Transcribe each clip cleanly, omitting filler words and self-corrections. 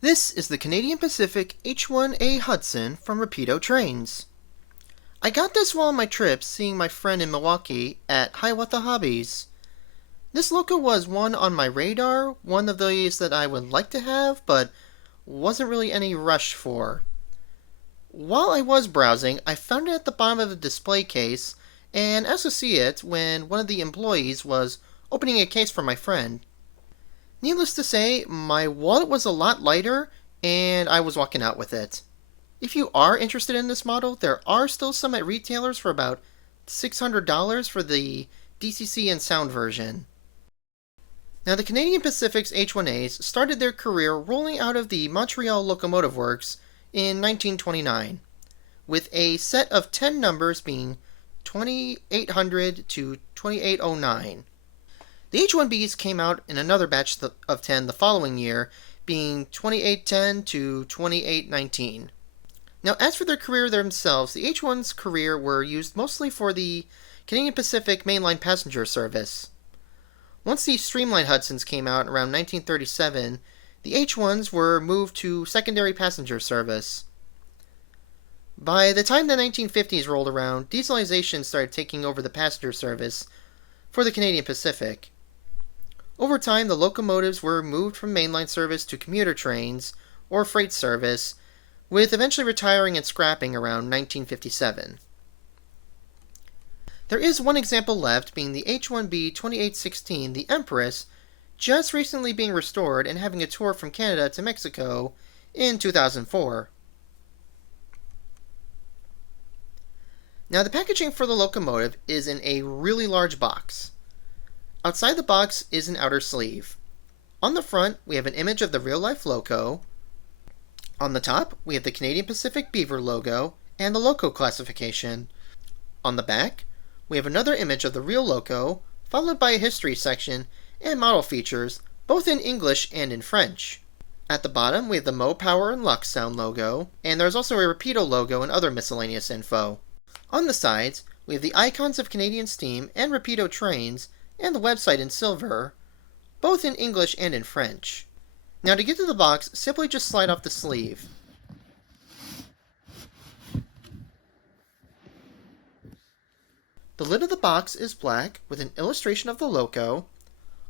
This is the Canadian Pacific H-1a Hudson from Rapido Trains. I got this while on my trip seeing my friend in Milwaukee at Hiawatha Hobbies. This Loco was one on my radar, one of those that I would like to have, but wasn't really any rush for. While I was browsing, I found it at the bottom of the display case, and asked to see it when one of the employees was opening a case for my friend. Needless to say, my wallet was a lot lighter, and I was walking out with it. If you are interested in this model, there are still some at retailers for about $600 for the DCC and sound version. Now, the Canadian Pacific's H-1As started their career rolling out of the Montreal Locomotive Works in 1929, with a set of 10 numbers being 2800 to 2809. The H-1Bs came out in another batch of 10 the following year, being 2810 to 2819. Now, as for their career themselves, the H-1's career were used mostly for the Canadian Pacific mainline passenger service. Once the streamlined Hudsons came out around 1937, the H-1s were moved to secondary passenger service. By the time the 1950s rolled around, dieselization started taking over the passenger service for the Canadian Pacific. Over time, the locomotives were moved from mainline service to commuter trains or freight service, with eventually retiring and scrapping around 1957. There is one example left, being the H-1B 2816, the Empress, just recently being restored and having a tour from Canada to Mexico in 2004. Now, the packaging for the locomotive is in a really large box. Outside the box is an outer sleeve. On the front, we have an image of the real-life Loco. On the top, we have the Canadian Pacific Beaver logo and the Loco classification. On the back, we have another image of the real Loco, followed by a history section and model features, both in English and in French. At the bottom, we have the Mo Power and Lux Sound logo, and there's also a Rapido logo and other miscellaneous info. On the sides, we have the icons of Canadian Steam and Rapido trains, and the website in silver, both in English and in French. Now, to get to the box, simply just slide off the sleeve. The lid of the box is black with an illustration of the Loco.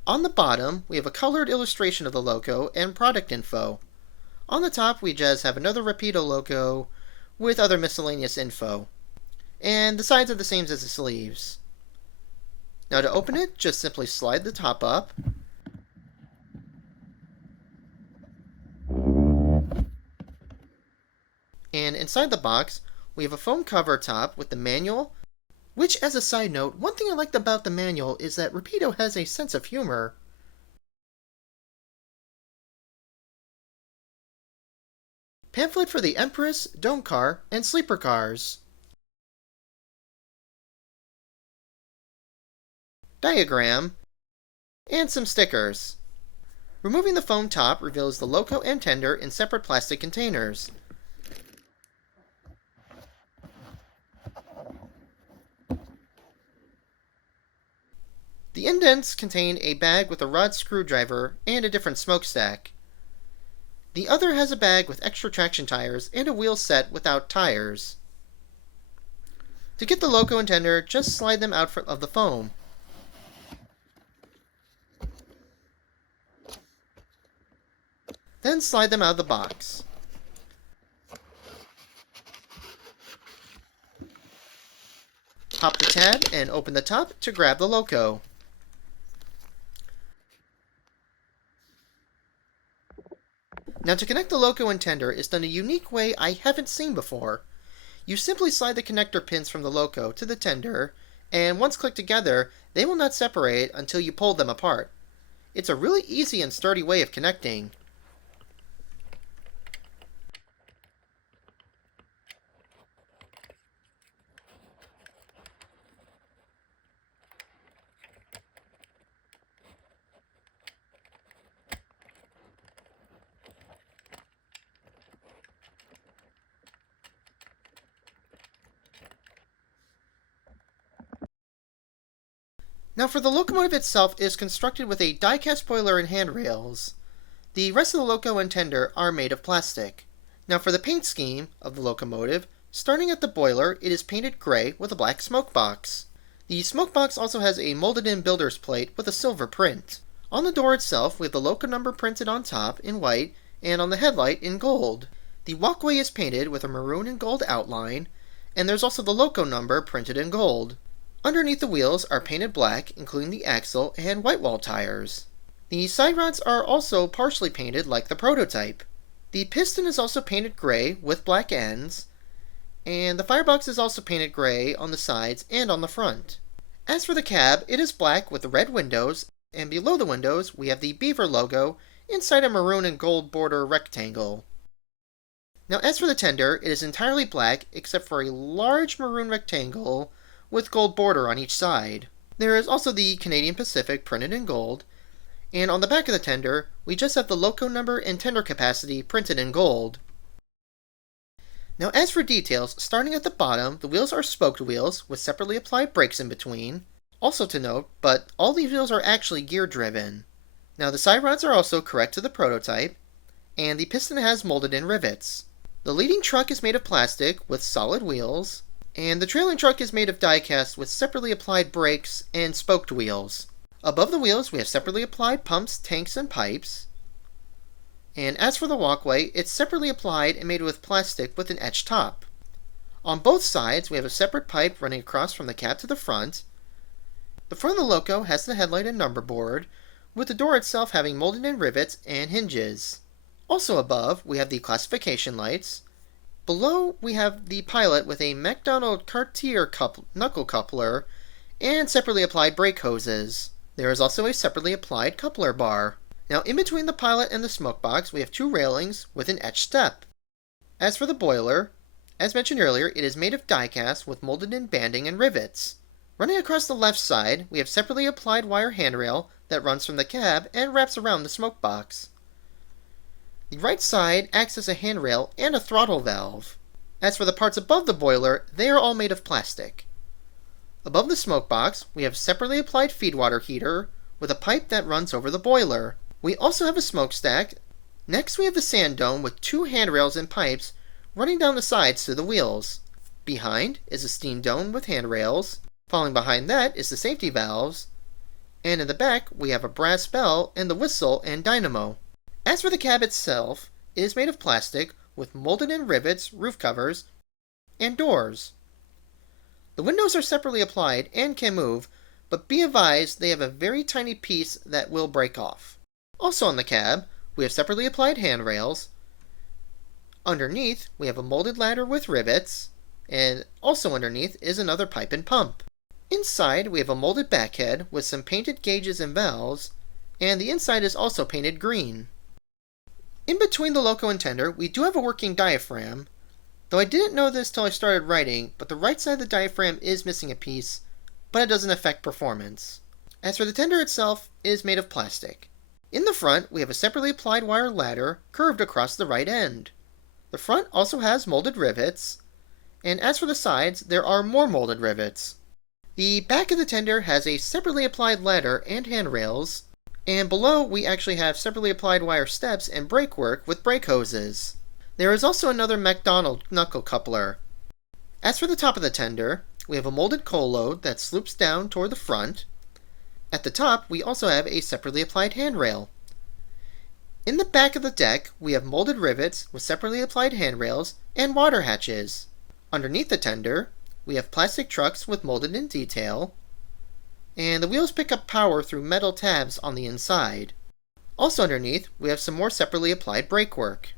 On the bottom, we have a colored illustration of the Loco and product info. On the top, we just have another Rapido logo with other miscellaneous info. And the sides are the same as the sleeves. Now, to open it, just simply slide the top up. And inside the box, we have a foam cover top with the manual, which, as a side note, one thing I liked about the manual is that Rapido has a sense of humor. Pamphlet for the Empress, Dome Car, and Sleeper Cars. Diagram, and some stickers. Removing the foam top reveals the Loco and tender in separate plastic containers. The indents contain a bag with a rod screwdriver and a different smokestack. The other has a bag with extra traction tires and a wheel set without tires. To get the Loco and tender, just slide them out of the foam. Then slide them out of the box. Pop the tab and open the top to grab the Loco. Now, to connect the Loco and tender is done a unique way I haven't seen before. You simply slide the connector pins from the Loco to the tender, and once clicked together, they will not separate until you pull them apart. It's a really easy and sturdy way of connecting. Now for the locomotive itself, it is constructed with a die-cast boiler and handrails. The rest of the loco and tender are made of plastic. Now for the paint scheme of the locomotive, starting at the boiler, it is painted gray with a black smoke box. The smoke box also has a molded-in builder's plate with a silver print. On the door itself, we have the loco number printed on top in white and on the headlight in gold. The walkway is painted with a maroon and gold outline, and there's also the loco number printed in gold. Underneath the wheels are painted black, including the axle and white wall tires. The side rods are also partially painted like the prototype. The piston is also painted gray with black ends, and the firebox is also painted gray on the sides and on the front. As for the cab, it is black with the red windows, and below the windows we have the Beaver logo inside a maroon and gold border rectangle. Now as for the tender, it is entirely black except for a large maroon rectangle with gold border on each side. There is also the Canadian Pacific printed in gold, and on the back of the tender, we just have the loco number and tender capacity printed in gold. Now as for details, starting at the bottom, the wheels are spoked wheels with separately applied brakes in between. Also to note, but all these wheels are actually gear driven. Now the side rods are also correct to the prototype, and the piston has molded in rivets. The leading truck is made of plastic with solid wheels, and the trailing truck is made of die-cast with separately applied brakes and spoked wheels. Above the wheels we have separately applied pumps, tanks, and pipes. And as for the walkway, it's separately applied and made with plastic with an etched top. On both sides we have a separate pipe running across from the cab to the front. The front of the loco has the headlight and number board, with the door itself having molded in rivets and hinges. Also above we have the classification lights. Below we have the pilot with a McDonald Cartier knuckle coupler and separately applied brake hoses. There is also a separately applied coupler bar. Now in between the pilot and the smoke box we have two railings with an etched step. As for the boiler, as mentioned earlier, it is made of die-cast with molded in banding and rivets. Running across the left side, we have separately applied wire handrail that runs from the cab and wraps around the smoke box. The right side acts as a handrail and a throttle valve. As for the parts above the boiler, they are all made of plastic. Above the smoke box, we have separately applied feedwater heater with a pipe that runs over the boiler. We also have a smokestack. Next we have the sand dome with two handrails and pipes running down the sides to the wheels. Behind is a steam dome with handrails. Following behind that is the safety valves. And in the back we have a brass bell and the whistle and dynamo. As for the cab itself, it is made of plastic with molded in rivets, roof covers, and doors. The windows are separately applied and can move, but be advised they have a very tiny piece that will break off. Also on the cab, we have separately applied handrails. Underneath, we have a molded ladder with rivets, and also underneath is another pipe and pump. Inside, we have a molded backhead with some painted gauges and valves, and the inside is also painted green. In between the loco and tender, we do have a working diaphragm, though I didn't know this till I started writing, but the right side of the diaphragm is missing a piece, but it doesn't affect performance. As for the tender itself, it is made of plastic. In the front, we have a separately applied wire ladder curved across the right end. The front also has molded rivets, and as for the sides, there are more molded rivets. The back of the tender has a separately applied ladder and handrails, and below we actually have separately applied wire steps and brake work with brake hoses. There is also another McDonald knuckle coupler. As for the top of the tender, we have a molded coal load that sloops down toward the front. At the top, we also have a separately applied handrail. In the back of the deck, we have molded rivets with separately applied handrails and water hatches. Underneath the tender, we have plastic trucks with molded in detail, and the wheels pick up power through metal tabs on the inside. Also underneath, we have some more separately applied brake work.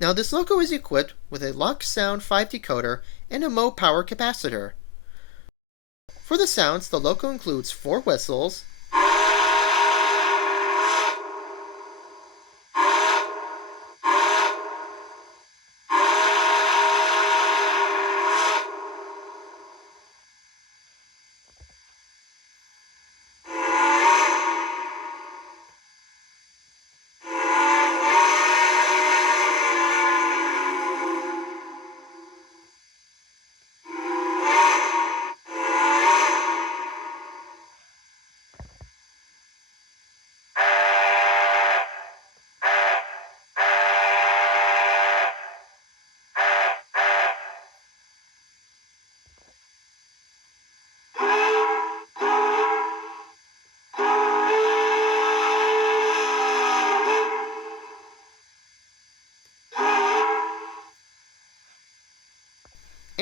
Now this loco is equipped with a Lock Sound 5 decoder and a Mo power capacitor. For the sounds, the loco includes 4 whistles,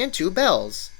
and 2 bells.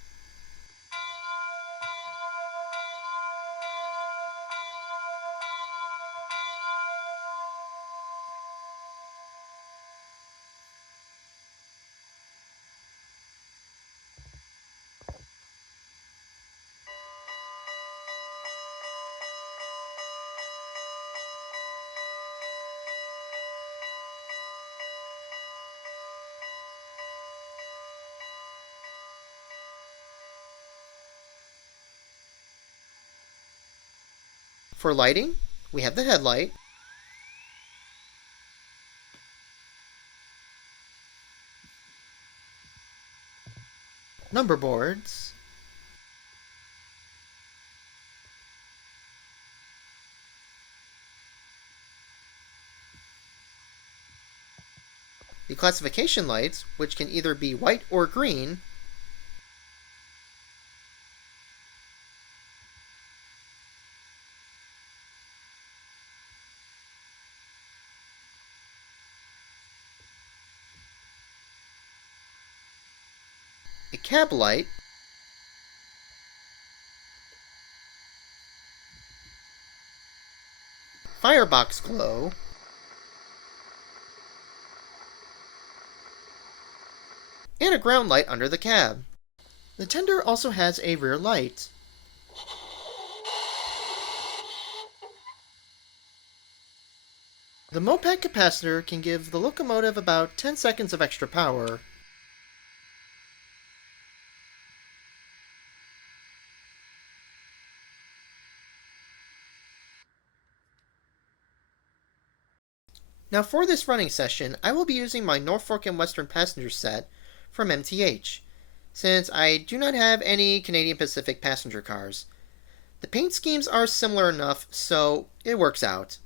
For lighting, we have the headlight, number boards, the classification lights, which can either be white or green, a cab light, firebox glow, and a ground light under the cab. The tender also has a rear light. The moped capacitor can give the locomotive about 10 seconds of extra power. Now for this running session, I will be using my Norfolk and Western passenger set from MTH, since I do not have any Canadian Pacific passenger cars. The paint schemes are similar enough, so it works out.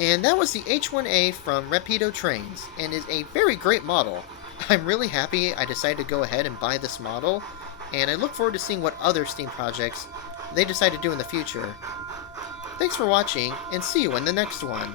And that was the H-1A from Rapido Trains, and is a very great model. I'm really happy I decided to go ahead and buy this model, and I look forward to seeing what other Steam projects they decide to do in the future. Thanks for watching, and see you in the next one.